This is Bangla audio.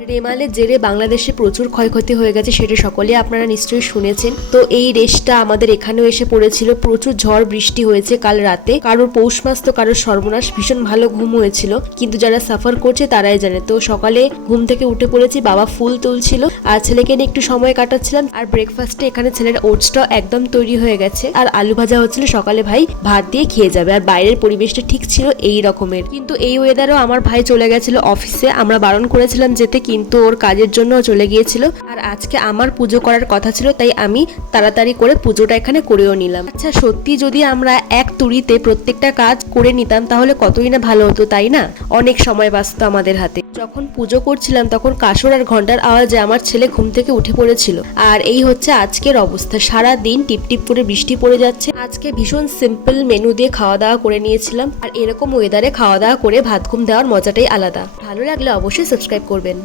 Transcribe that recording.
রেমালের জেরে বাংলাদেশে প্রচুর ক্ষয়ক্ষতি হয়ে গেছে, সেটা সকলেই আপনারা নিশ্চয়ই শুনেছেন। তো এই রেশটা আমাদের এখানেও এসে পড়েছিল। প্রচুর ঝড় বৃষ্টি হয়েছে কাল রাতে। কারোর পৌষ মাস তো কারোর সর্বনাশ। ভীষণ ভালো ঘুম হয়েছিল, কিন্তু যারা সাফার করছে তারাই জানে। তো সকালে ঘুম থেকে উঠে পড়েছি, বাবা ফুল তুলছিল আর ছেলেকে নিয়ে একটু সময় কাটাচ্ছিলাম। আর ব্রেকফাস্টে এখানে ছেলের ওটসটাও একদম তৈরি হয়ে গেছে, আর আলু ভাজা হচ্ছিল। সকালে ভাই ভাত দিয়ে খেয়ে যাবে। আর বাইরের পরিবেশটা ঠিক ছিল এই রকমের, কিন্তু এই ওয়েদারও আমার ভাই চলে গেছিল অফিসে। আমরা বারণ করেছিলাম যেতে, কিন্তু ওর কাজের জন্য চলে গিয়েছিল। আর আজকে আমার পুজো করার কথা ছিল, তাই আমি তাড়াতাড়ি করে পুজোটা এখানে করেও নিলাম। আচ্ছা, সত্যি যদি আমরা এক তুড়িতে প্রত্যেকটা কাজ করে নিতাম তাহলে কতই না ভালো হতো, তাই না? অনেক সময় বাঁচত আমাদের হাতে। যখন পুজো করছিলাম তখন কাসর আর ঘন্টার আওয়াজে আমার ছেলে ঘুম থেকে উঠে পড়েছিল। আর এই হচ্ছে আজকের অবস্থা। সারা দিন টিপটিপ করে বৃষ্টি পড়ে যাচ্ছে। আজকে ভীষণ সিম্পল মেনু দিয়ে খাওয়া দাওয়া করে নিয়েছিলাম। আর এরকম ওয়েদারে খাওয়া দাওয়া করে ভাত ঘুম দেওয়ার মজাটাই আলাদা। ভালো লাগলে অবশ্যই সাবস্ক্রাইব করবেন।